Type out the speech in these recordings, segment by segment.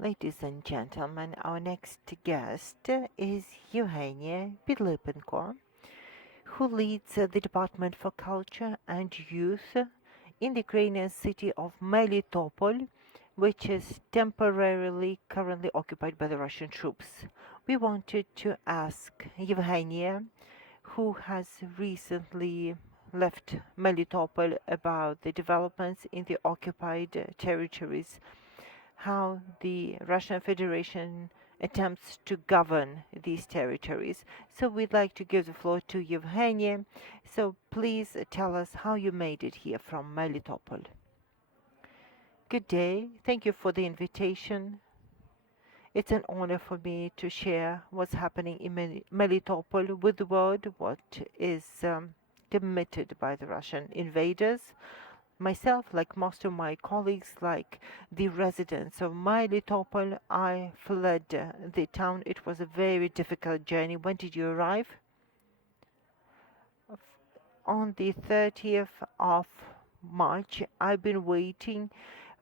Ladies and gentlemen, our next guest is Yevheniia Podlypenko, who leads the Department for Culture and Youth in the Ukrainian city of Melitopol, which is temporarily currently occupied by the Russian troops. We wanted to ask Yevheniia, who has recently left Melitopol, about the developments in the occupied territories, how the Russian Federation attempts to govern these territories. So we'd like to give the floor to Yevheniia. So please tell us how you made it here from Melitopol. Good day. Thank you for the invitation. It's an honor for me to share what's happening in Melitopol with the world, what is committed by the Russian invaders. Myself, like most of my colleagues, like the residents of Melitopol, I fled the town. It was a very difficult journey. When did you arrive? On the 30th of March. I've been waiting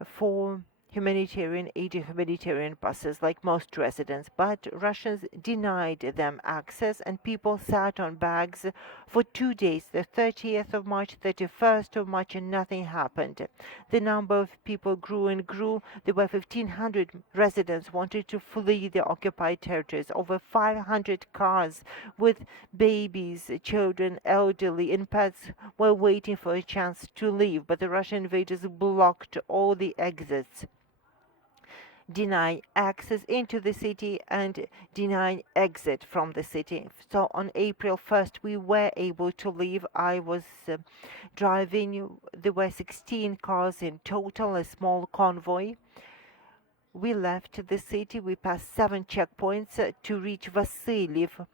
for humanitarian aid and humanitarian buses like most residents, but Russians denied them access and people sat on bags for 2 days, the 30th of March, 31st of March, and nothing happened. The number of people grew and grew. There were 1,500 residents wanted to flee the occupied territories. Over 500 cars with babies, children, elderly, and pets were waiting for a chance to leave, but the Russian invaders blocked all the exits, deny access into the city and deny exit from the city. So on April 1st, we were able to leave. I was driving. There were 16 cars in total, a small convoy. We left the city. We passed 7 checkpoints to reach Vasilyev.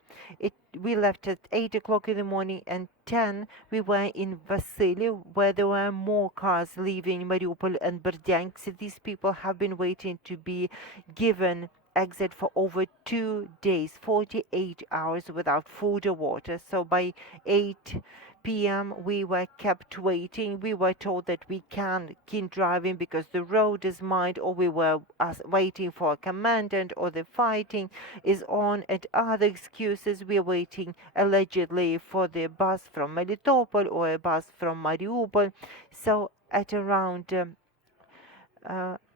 We left at 8 o'clock in the morning, and 10 we were in Vasilyev, where there were more cars leaving Mariupol and Berdyansk. These people have been waiting to be given exit for over 2 days, 48 hours without food or water. So by 8 p.m. we were kept waiting. We were told that we can't keep driving because the road is mined, or we were waiting for a commandant, or the fighting is on, and other excuses. We are waiting allegedly for the bus from Melitopol or a bus from Mariupol. So at around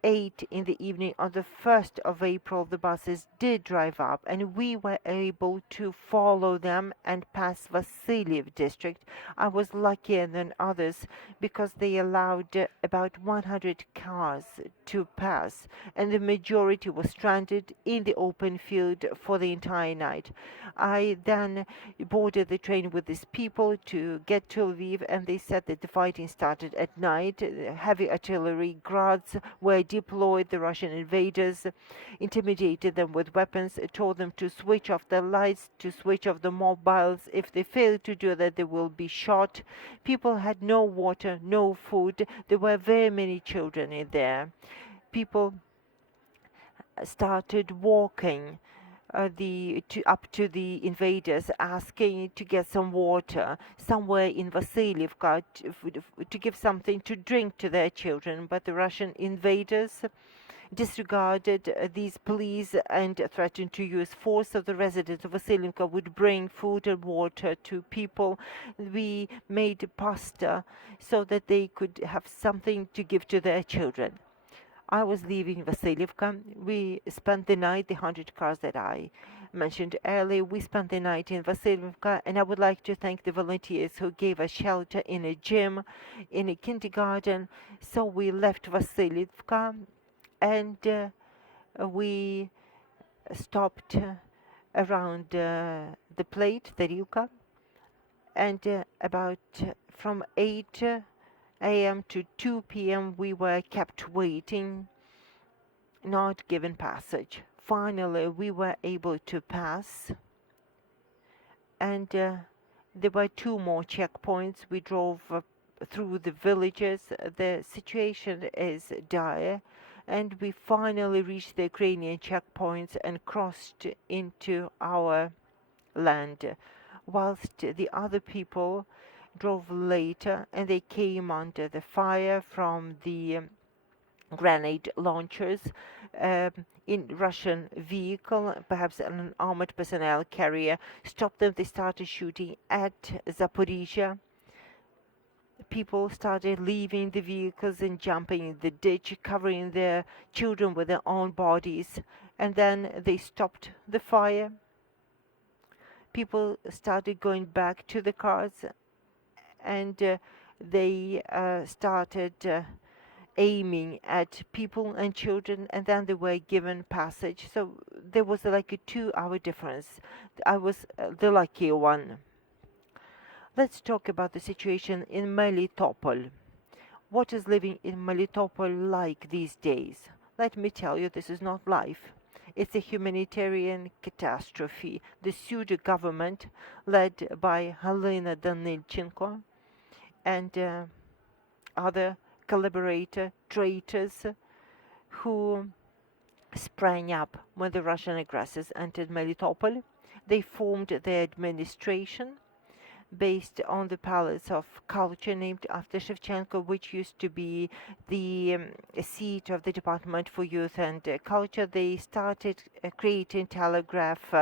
8 in the evening on the 1st of April, the buses did drive up, and we were able to follow them and pass Vasilyev district. I was luckier than others because they allowed about 100 cars to pass, and the majority was stranded in the open field for the entire night. I then boarded the train with these people to get to Lviv, and they said that the fighting started at night. Heavy artillery grads were deployed. The Russian invaders intimidated them with weapons, told them to switch off the lights, to switch off the mobiles. If they failed to do that, they will be shot. People had no water, no food. There were very many children in there. People started walking up to the invaders, asking to get some water somewhere in Vasilievka, to give something to drink to their children. But the Russian invaders disregarded these pleas and threatened to use force. So the residents of Vasilievka would bring food and water to people. We made pasta so that they could have something to give to their children. I was leaving Vasilievka. We spent the night, the 100 cars that I mentioned earlier, we spent the night in Vasilievka, and I would like to thank the volunteers who gave us shelter in a gym, in a kindergarten. So we left Vasilievka, and we stopped around the plate, the Rilka, and about from 8 a.m. to 2 p.m. we were kept waiting, not given passage. Finally, we were able to pass, and there were 2 more checkpoints. We drove through the villages. The situation is dire, and we finally reached the Ukrainian checkpoints and crossed into our land, whilst the other people drove later, and they came under the fire from the grenade launchers in Russian vehicle, perhaps an armored personnel carrier, stopped them. They started shooting at Zaporizhia. People started leaving the vehicles and jumping in the ditch, covering their children with their own bodies, and then they stopped the fire. People started going back to the cars, and they started aiming at people and children, and then they were given passage. So there was like a 2-hour difference. I was the lucky one. Let's talk about the situation in Melitopol. What is living in Melitopol like these days? Let me tell you, this is not life. It's a humanitarian catastrophe. The pseudo government, led by Helena Danilchenko and other collaborator traitors who sprang up when the Russian aggressors entered Melitopol. They formed their administration based on the Palace of Culture named after Shevchenko, which used to be the seat of the Department for Youth and Culture. They started creating telegraph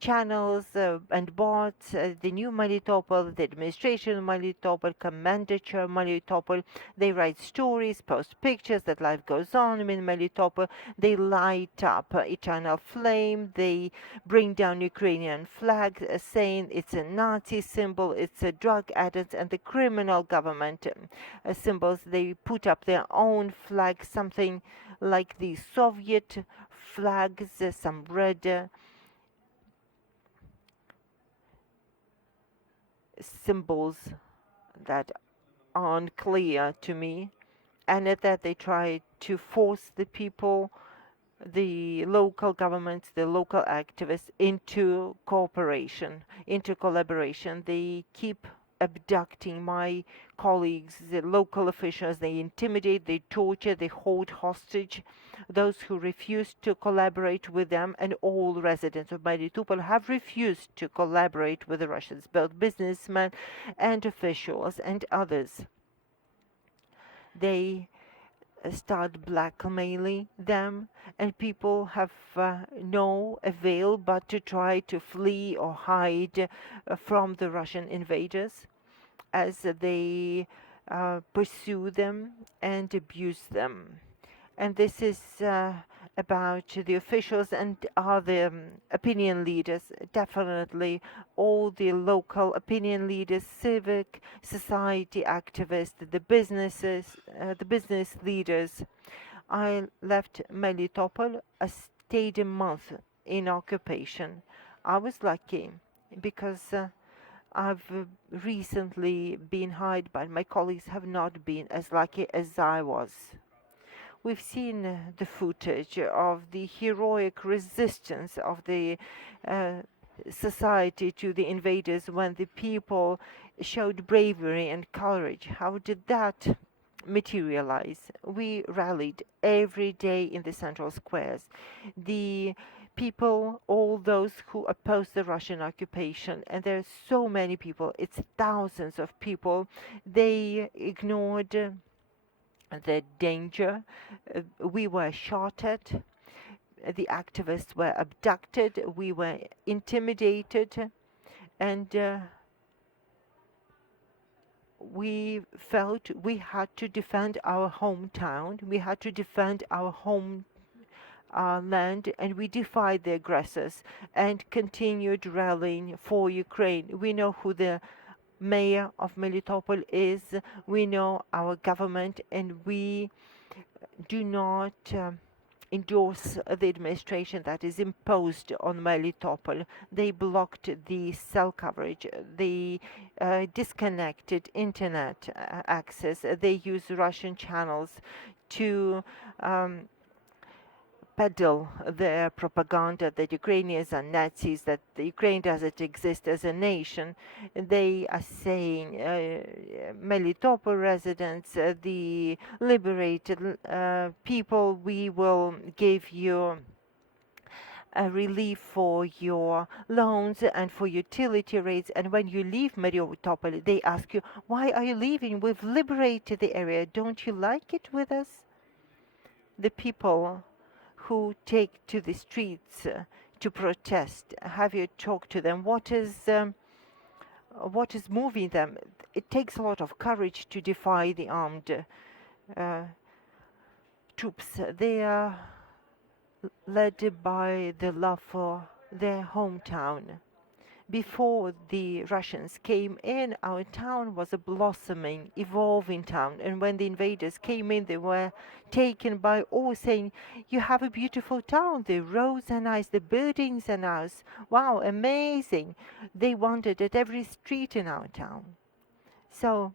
channels and bots, the new Melitopol, the administration of Melitopol, commandature Melitopol. They write stories, post pictures that life goes on in Melitopol. They light up eternal flame. They bring down Ukrainian flag, saying it's a Nazi symbol, it's a drug addict, and the criminal government symbols. They put up their own flag, something like the Soviet flags, some red symbols that aren't clear to me, and at that they try to force the people, the local governments, the local activists into cooperation, into collaboration. They keep abducting my colleagues, the local officials. They intimidate, they torture, they hold hostage those who refuse to collaborate with them, and all residents of Melitopol have refused to collaborate with the Russians, both businessmen and officials and others. They start blackmailing them, and people have no avail but to try to flee or hide from the Russian invaders as they pursue them and abuse them. And this is about the officials and other opinion leaders. Definitely all the local opinion leaders, civic society activists, the business leaders. I left Melitopol. I stayed a month in occupation. I was lucky because I've recently been hired, but my colleagues have not been as lucky as I was. We've seen the footage of the heroic resistance of the society to the invaders when the people showed bravery and courage. How did that materialize? We rallied every day in the central squares. The people, all those who oppose the Russian occupation, and there are so many people, it's thousands of people, they ignored the danger. We were shot at, the activists were abducted, we were intimidated, and we felt we had to defend our hometown, we had to defend our home land, and we defied the aggressors and continued rallying for Ukraine. We know who the mayor of Melitopol is, we know our government, and we do not endorse the administration that is imposed on Melitopol. They blocked the cell coverage, they disconnected internet access, they use Russian channels to peddle their propaganda that Ukrainians are Nazis, that the Ukraine doesn't exist as a nation. They are saying Melitopol residents, the liberated people, we will give you a relief for your loans and for utility rates. And when you leave Melitopol, they ask you, why are you leaving? We've liberated the area. Don't you like it with us? the people who take to the streets to protest? Have you talked to them? What is moving them? It takes a lot of courage to defy the armed troops. They are led by the love for their hometown. Before the Russians came in, our town was a blossoming, evolving town. And when the invaders came in, they were taken by awe, saying, "You have a beautiful town. The roads are nice, the buildings are nice. Wow, amazing." They wondered at every street in our town. So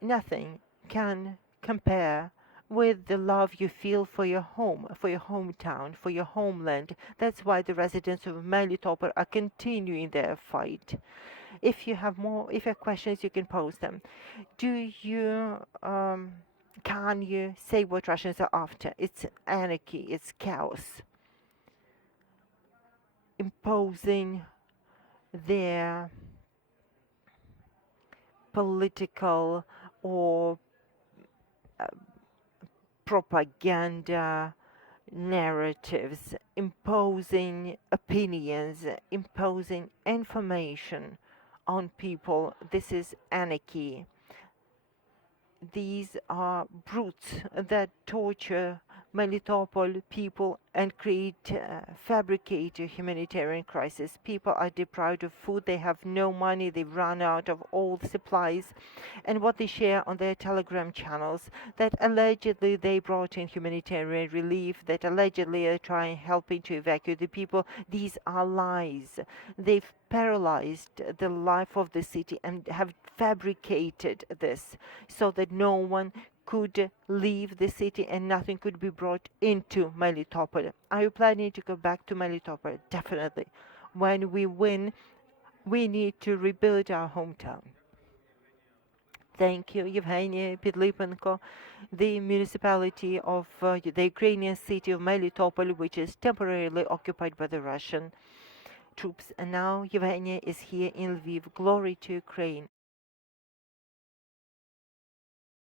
nothing can compare with the love you feel for your home, for your hometown, for your homeland. That's why the residents of Melitopol are continuing their fight. If you have questions, you can pose them. Can you say what Russians are after? It's anarchy, it's chaos. Imposing their political or propaganda narratives, imposing opinions, imposing information on people. This is anarchy. These are brutes that torture Melitopol people and fabricate a humanitarian crisis. People are deprived of food, they have no money, they've run out of all supplies. And what they share on their Telegram channels, that allegedly they brought in humanitarian relief, that allegedly are helping to evacuate the people, these are lies. They've paralyzed the life of the city and have fabricated this so that no one could leave the city and nothing could be brought into Melitopol. Are you planning to go back to Melitopol? Definitely. When we win, we need to rebuild our hometown. Thank you, Yevheniia, Podlypenko, the municipality of the Ukrainian city of Melitopol, which is temporarily occupied by the Russian troops. And now Yevheniia is here in Lviv. Glory to Ukraine.